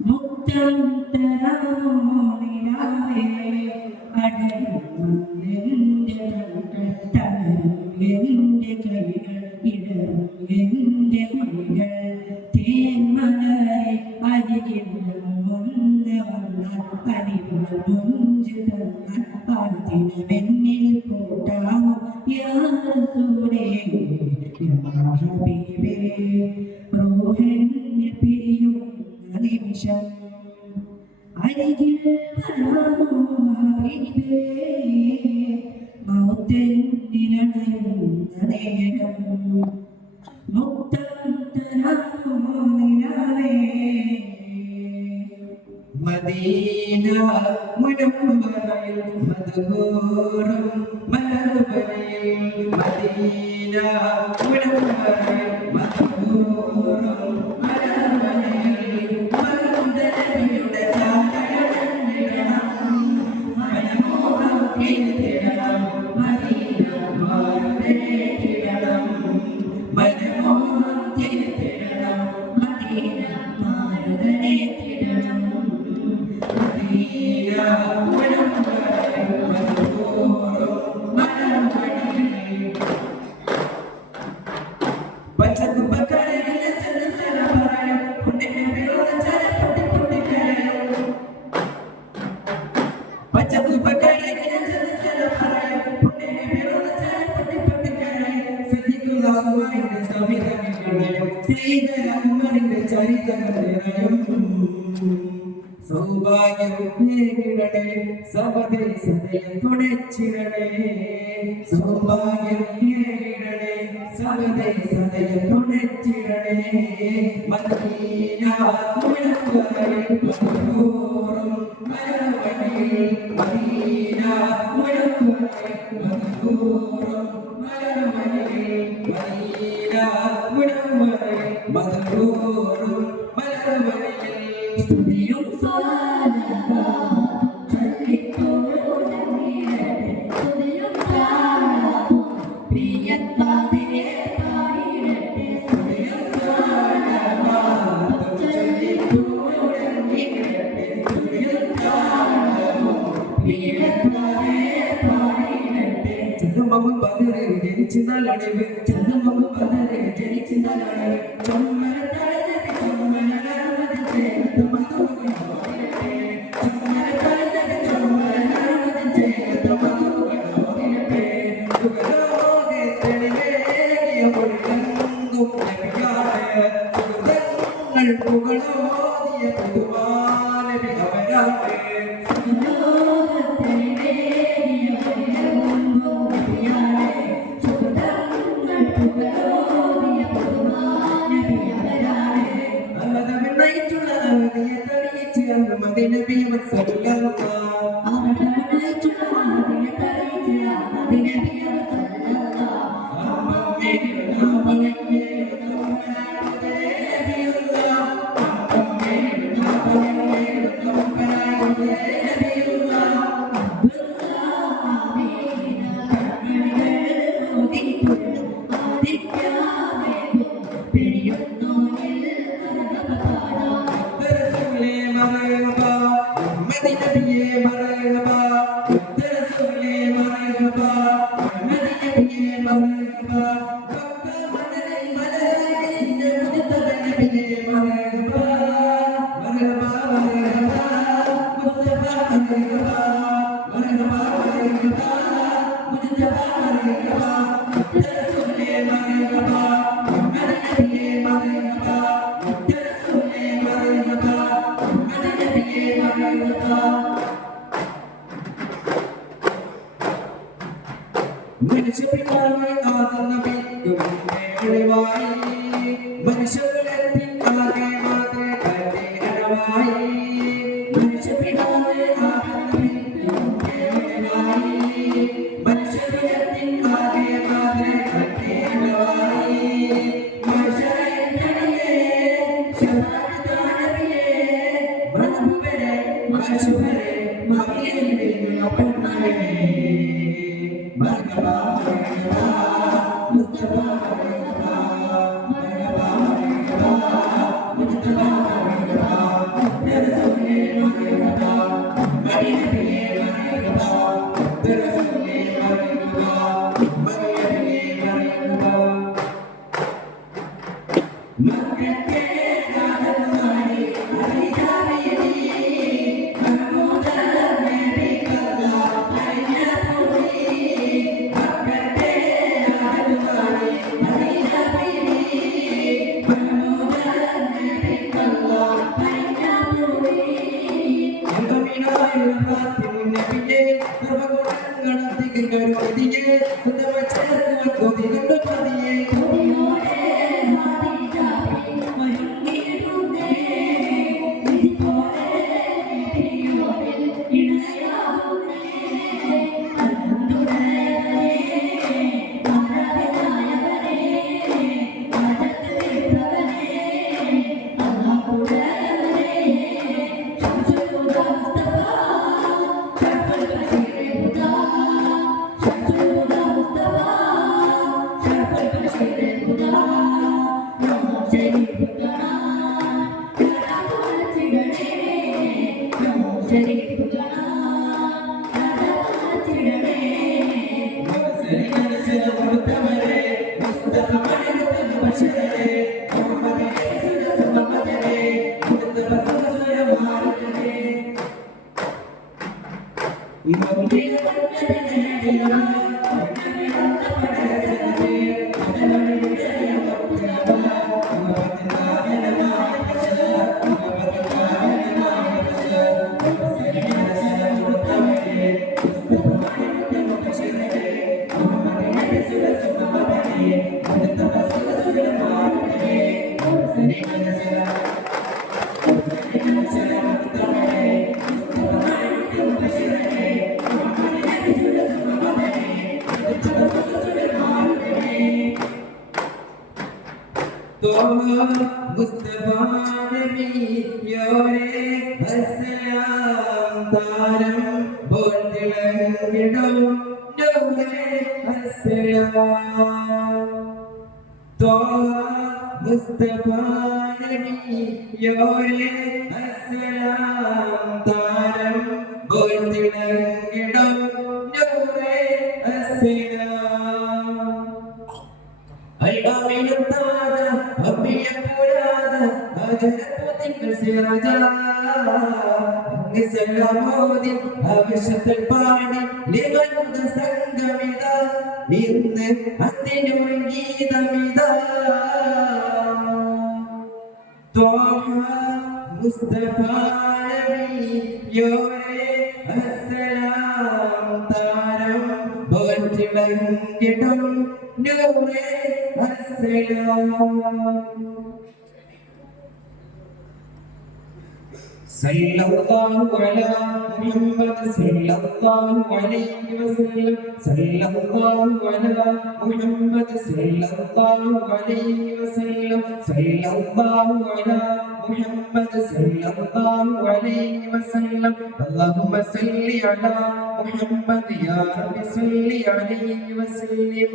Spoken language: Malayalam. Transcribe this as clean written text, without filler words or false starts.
മുത്തം തരാമോനിലാവേ അടരുമെന്റെ കണ്ണുകൾ തളരുമെന്റെ കൈകൾ ഇടറുമെന്റെ മൊഴികൾ തേന്മലരെ അരികിൽ വന്ന് അരികൾ മുഞ്ചു തന്ന ആദിനമെന്നിൽ കൂട്ടാമോ യാ റസൂലേ യാ ഹബീബേ റൂഹെന്നിൽ പിരിയും നിമിഷം അരികിൽ വരാമോ ഹബീബേ മൗത്തെന്നിലണയുന്ന നേരം മുക്തം തരാമോ നിലാവേ മദീന മുനവ്വറയിൽ മദ്ഹൂറും മലർവലയിൽ മദീന മുനവ്വറയിൽ മദ്ഹൂറും മലർവലയിൽ മന്ദനയുടെ ചാരണിടണം മനമോഹം കേട്ടിടണം മദീന മാറുതേറ്റിടണം മനമോഹം കേട്ടിടണം മദീന മാറുതേറ്റിടണം മദീന മുനവ്വറയിൽ മദ്ഹൂറും മലർവലയിൽ പച്ചക്കുപ്പക്കരയിലെ ചലചല പറയും കുട്ടിനെ വിരോധ ചലപ്പൊട്ടിപ്പൊട്ടിക്കരയും പച്ചക്കുപ്പക്കരയിലെ ചലചല പറയും കുട്ടിനെ വിരോധ ചലപ്പൊട്ടിപ്പൊട്ടിക്കരയും സജിക്കുലാകുമാറിന്റെ സവിധങ്ങളയും ചെയ്തരാകുമാറിന്റെ ചരിതങ്ങൾ നിറയും സൗഭാഗ്യം നേരിടണേ സപദേ സദയം തുണച്ചിടണേ സൗഭാഗ്യം നേരിടണേ സപദേ സദയം തുണച്ചിടണേ മദീന മുനവ്വറയിൽ മദ്ഹൂറും മലർവലയിൽ മദീന മുനവ്വറയിൽ മദ്ഹൂറും മലർവലയിൽ മദീന മുനവ്വറയിൽ മദ്ഹൂറും മലർവലയിൽ സ്തുതിയും ചന്ദ്രമകും പതിരെ ജനിച്ചിരുന്നാലാണ് ചന്ദ്രമകും പതിരെ ജനിച്ചിരുന്നാലാണ് പുകളോദിയ പുതുമാനബി അവരാണ് മദീനബി സല്ലല്ലാഹു മനുഷ്യപിതാവ് ആദം നബിക്ക് ഒളിവായി മനുഷ്യകുലത്തിൻ ആകെ മാത്രേ കഠിനമായി മനുഷ്യപിതാവ് ആദം നബിക്ക് ഒളിവായി മനുഷ്യകുലത്തിൻ ആകെ മാത്രേ കഠിനമായി മനുഷ്യരെ ശരണാഗതനബിയേ പ്രഭുവേ മാശുവരെ മറിയലിൽ പെണ്ണാളെ മർഹബ മർഹബ മുസ്തഫ മർഹബ മർഹബ മർഹബ മുസ്തഫ മർഹബ റസൂലേ മർഹബ മദീനയെ മർഹബ റസൂലേ മർഹബ മദീനയെ മർഹബ മക്കത്തെ രാജകുമാരി ഹരിജാബിയനി മഹമൂദ നബി കല്ലാ ഹരിജാബുനി മക്കത്തെ രാജകുമാരി ഹരിജാബിയനി മഹമൂദ നബി കല്ലാ ഹരിജാബുനി അംഗമിനായ ഫാത്തിമ നബിയെ സർവഗുണങ്ങളതിക കരുതിയെ സുതമച്ചേർന്ന കൊതികളുടെ പതിയെ മുസ്തഫ നബി യോരേ അസ്സലാം താരം ബോൾതിളങ്ങിടും നൂറേ അസ്സലാം മുസ്തഫ നബി യോരേ അസ്സലാം താരം ബോൾതിളങ്ങിടും നൂറേ അസ്സലാം അയ്യാമിനുത്താത അമ്മിയ പുരാത അജരത്തുതിൽ സിറജ നിസലാമോദി ആവശ്യത്തിൽ പാടി ലിവന്ത സംഗമിത ഇന്ന് അതിനൊരു ഗീതമിത ത്വാഹ മുസ്തഫ നബി യോരേ അസ്സലാം താരം ബോൾതിളങ്ങിടും നൂറേ അസ്സലാം സല്ലല്ലാഹു അലാ മുഹമ്മദ് സല്ലല്ലാഹു അലൈഹി വസല്ലം സല്ലല്ലാഹു അലാ മുഹമ്മദ് സല്ലല്ലാഹു അലൈഹി വസല്ലം സല്ലല്ലാഹു അലാ മുഹമ്മദ് സല്ലല്ലാഹു അലൈഹി വസല്ലം അല്ലാഹുമ്മ സല്ലി അലാ മുഹമ്മദ് യാ റബ്ബി സല്ലി അലൈഹി വസല്ലം